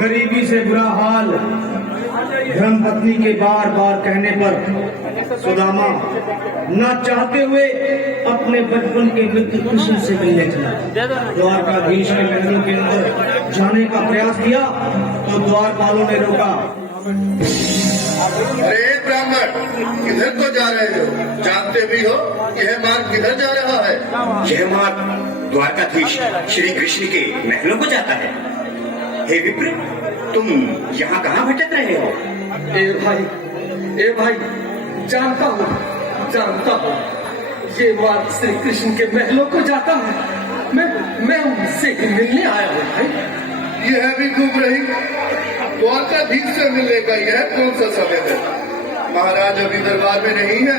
गरीबी से बुरा हाल धर्मपत्नी के बार बार कहने पर सुदामा न चाहते हुए अपने बचपन के मित्र कृष्ण से मिलने चला। द्वारकाधीश के महलों के अंदर जाने का प्रयास किया तो द्वारपालों ने रोका। अरे ब्राह्मण, किधर को जा रहे हो? जानते भी हो यह मार्ग किधर जा रहा है? यह मार्ग द्वारकाधीश श्री कृष्ण के महलों को जाता है। हे विप्र, तुम यहाँ कहाँ भटक रहे हो? ए भाई, जानता हूँ, ये मार्ग श्री कृष्ण के महलों को जाता है। मैं उनसे ही मिलने आया हूँ भाई। यह भी घूम रही द्वारकाधीश से मिलने का यह कौन सा समय है? महाराज अभी दरबार में नहीं है।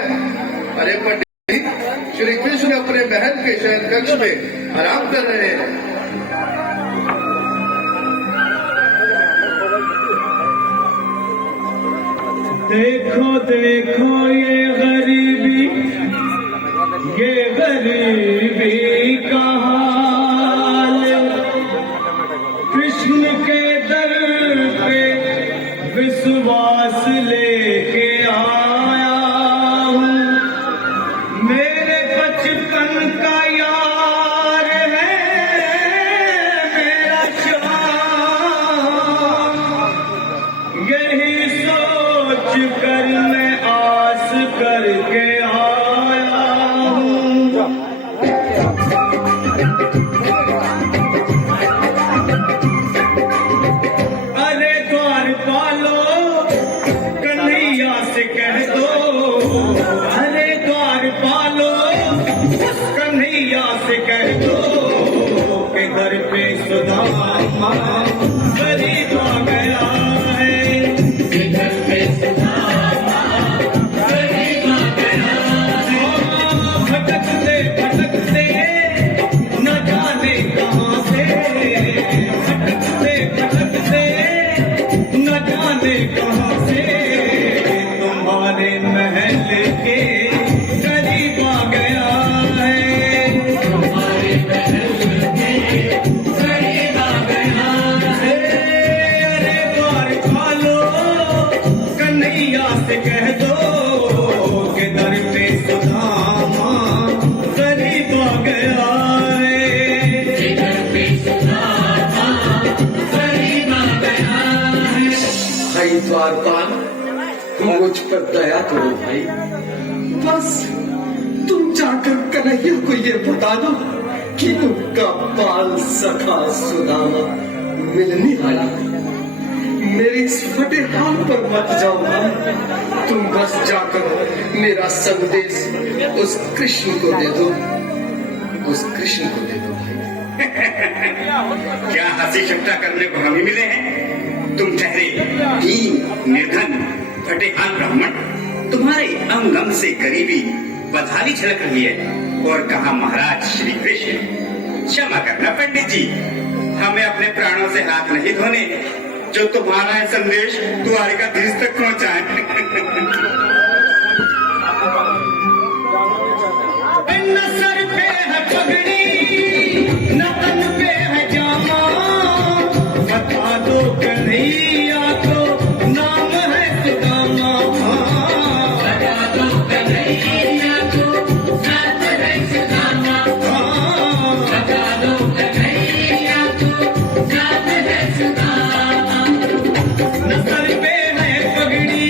अरे पंडित, श्री कृष्ण अपने महल के शयन कक्ष में आराम कर रहे हैं। देखो देखो ये गरीबी का हाल, कृष्ण के दर पे विश्वास लेके आया हूँ। मेरे बचपन का यार है मेरा श्याम, यही सोच कर मैं आस करके आया हूँ। अरे द्वारपालो कन्हैया से कह दो, अरे द्वारपालो कन्हैया से कह दो कि घर पे सुदामा गरीब आ गया है। घर पे सुदामा गरीब आ गया है। भटकते भटकते न जाने कहाँ से, भटकते भटकते न जाने कहाँ से तुम्हारे महल के करीब आ गया है। तुम्हारे महल के करीब आ गया है। अरे द्वारपालो कन्हैया से कह दो कि दर पे सुदामा करीब आ गया है। दर पे सुदामा करीब आ गया है। भाई द्वारपाल, तुम मुझ पर दया करो भाई। बस तुम जाकर कन्हैया को ये बता दो कि उनका बाल सखा सुदामा मिलने आया है। मेरे इस फटे हाल पर मत जाओ भाई। तुम बस जाकर मेरा संदेश उस कृष्ण को दे दो, उस कृष्ण को दे दो भाई। क्या हंसी चुपटा करने को हम ही मिले हैं? तुम ठहरे दीन निर्धन फटेहाल ब्राह्मण, तुम्हारे अंग अंग से गरीबी बदहाली झलक रही है। और कहा महाराज श्री कृष्ण? क्षमा करना पंडित जी, हमें अपने प्राणों से हाथ नहीं धोने जो तुम्हारा यह संदेश द्वारकाधीश तक पहुंचाए। न सर पे है पगड़ी न तन पे है जामा, बता दो कन्हैया को नाम है सुदामा। बता दो कन्हैया को नाम है सुदामा। बता दो कन्हैया को नाम है सुदामा। न सर पे है पगड़ी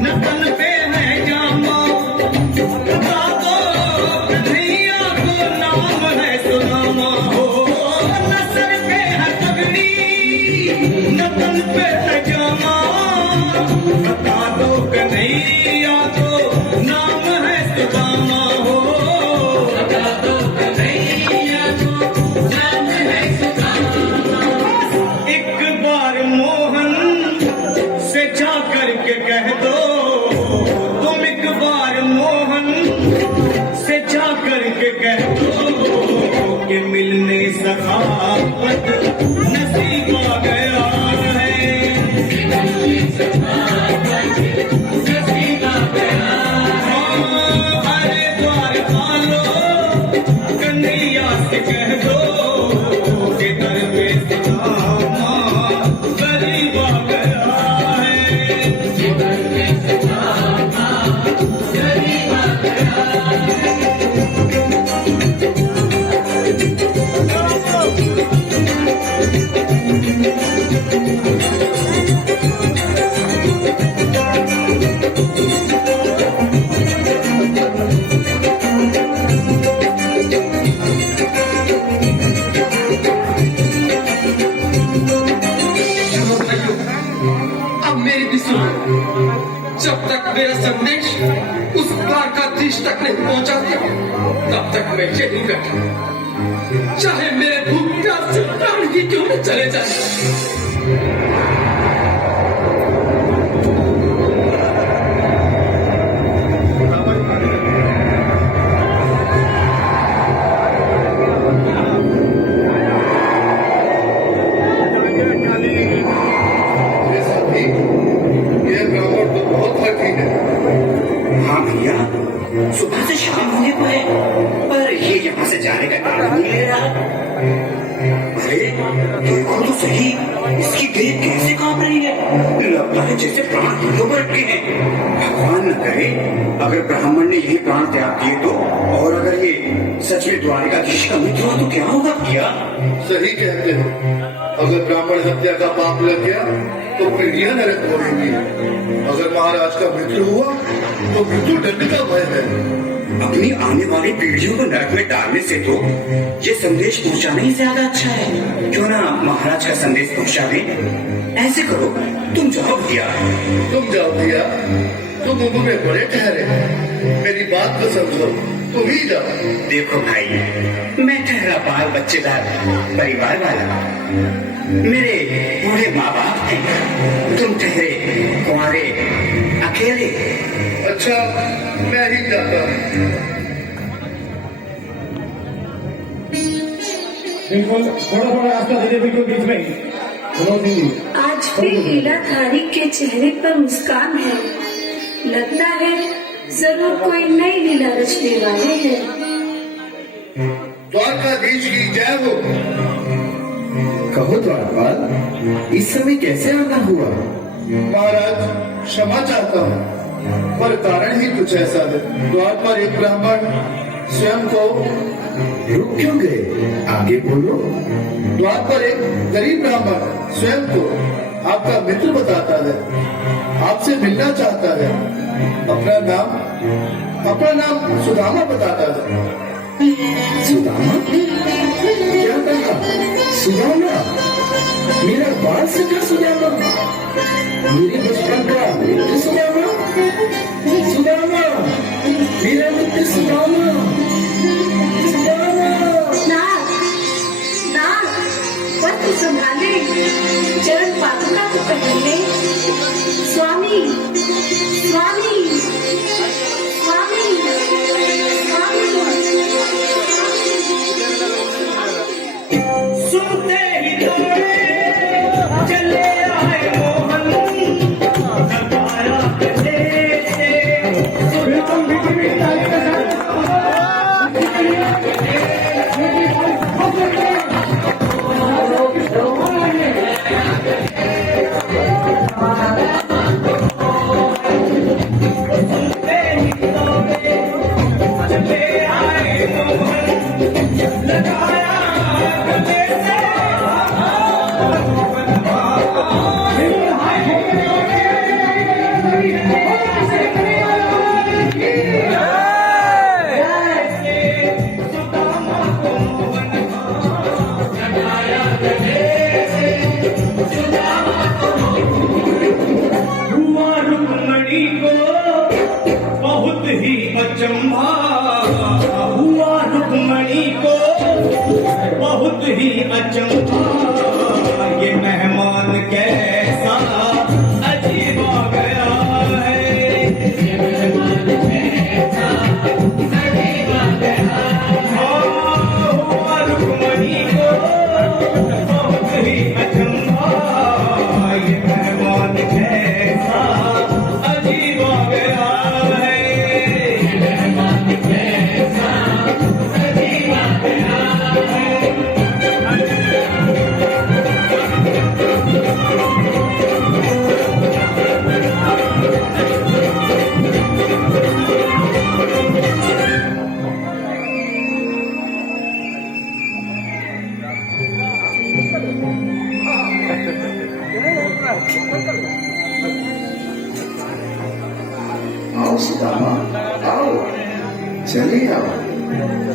न तन पे है जामा, बता दो कन्हैया को नाम है सुदामा। हो न सर पे है पगड़ी न तन पे है जामा, बता दो कन्हैया को नाम है सुदामा। हो बता दो कन्हैया को नाम है सुदामा। एक बार मोहन से जा करके कह दो, तुम एक बार मोहन से जा करके कह दो कि मिलने सखावत नसीब आ गया है। मिलने सखावत जब तक मेरा संदेश उस द्वारकाधीश तक नहीं पहुंचा तब तक मैं यही बैठा, चाहे मेरे भूख प्यास से प्राण ही क्यों न चले जाए। मेरे साथी, ये ब्राह्मण तो बहुत हठी है। हाँ भैया, सुबह से शाम होने को है, पर ये यहाँ से जाने का नाम नहीं ले रहा। अरे देखो तो सही, इसकी देह कैसे कांप रही है, लगता है जैसे प्राण हाथों पर अटके हैं। भगवान न करे अगर ब्राह्मण ने यही प्राण त्याग दिए तो, और अगर ये सच में द्वारिकाधीश का मित्र हुआ तो क्या होगा भैया? सही कहते हो, अगर ब्राह्मण हत्या का पाप लग गया तो पीढ़ियां नरक होंगी। अगर महाराज का मृत्यु हुआ तो मृत्यु दंड का भय है। अपनी आने वाली पीढ़ियों को नरक में डालने से तो ये संदेश पहुंचाना ही ज्यादा अच्छा है। क्यों ना महाराज का संदेश पहुंचा दें? ऐसे करो, तुम जाओ भैया। तुम जाओ भैया, तुम उम्र में बड़े ठहरे, मेरी बात को समझो, तुम ही जाओ। देखो भाई, मैं ठहरा बाल बच्चेदार परिवार वाला, मेरे बूढ़े माँ बाप हैं, तुम ठहरे कुंवारे अकेले। अच्छा, मैं ही जाता हूँ। बिल्कुल थोड़ा थोड़ा रास्ता दीजिए, बिल्कुल बीच में ही। आज भी लीलाधारी के चेहरे पर मुस्कान है, लगता है जरूर कोई नई लीला रचने वाले हैं। द्वारकाधीश की जय हो। कहो द्वारपाल, इस समय कैसे आना हुआ? महाराज, क्षमा चाहता हूँ, पर कारण ही कुछ ऐसा है। द्वार पर एक ब्राह्मण स्वयं को रुक क्यों गए? आगे बोलो। द्वार पर एक गरीब ब्राह्मण स्वयं को आपका मित्र बताता है, आपसे मिलना चाहता है। अपना नाम सुदामा बताता है। सुदामा? क्या कहा? सुदामा? मेरा बाल सखा सुदामा? मेरे बचपन का मित्र सुदामा? सुदामा, मेरा मित्र सुदामा? सुदामा? नाथ, वस्त्र संभाले, चरण पादुका तो पहले। स्वामी, स्वामी, स्वामी, सुनते ही दौड़े चले आए मोहन, नगारा बजे से। बहुत ही अचंभा, ये मेहमान कैसा अजीब आ गया है। ये मेहमान कैसा अजीब आ गया है। हुआ रुक्मणी को बहुत ही अचंभा, ये मेहमान कैसा अजीब आ गया है। ये मेहमान कैसा अजीब आ गया है। आओ सुदामा, आओ, चले आओ,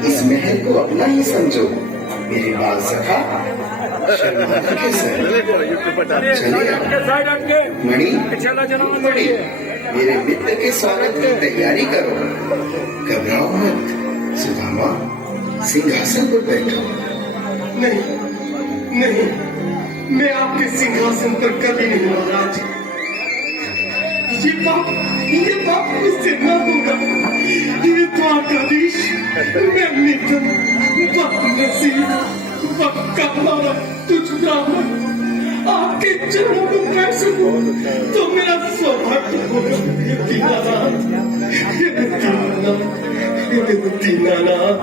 इस महल को अपना ही समझो। मेरे बाल सखा, शर्मा कैसे? चले आओ। मणि, मणि, मेरे मित्र के स्वागत की तैयारी करो। घबराओ मत सुदामा, सिंहासन पर बैठो। नहीं नहीं, मैं आपके सिंहासन पर कभी नहीं महाराज। ये पाप मुझसे न होगा। ये द्वारकाधीश, मैं निधन, बदनसीब, बदकामा, तुझ ब्राह्मण, आपके चरणों में बैठ सकूं तो मेरा सौभाग्य होगा। हे दीनानाथ, हे दीनानाथ, हे दीनानाथ।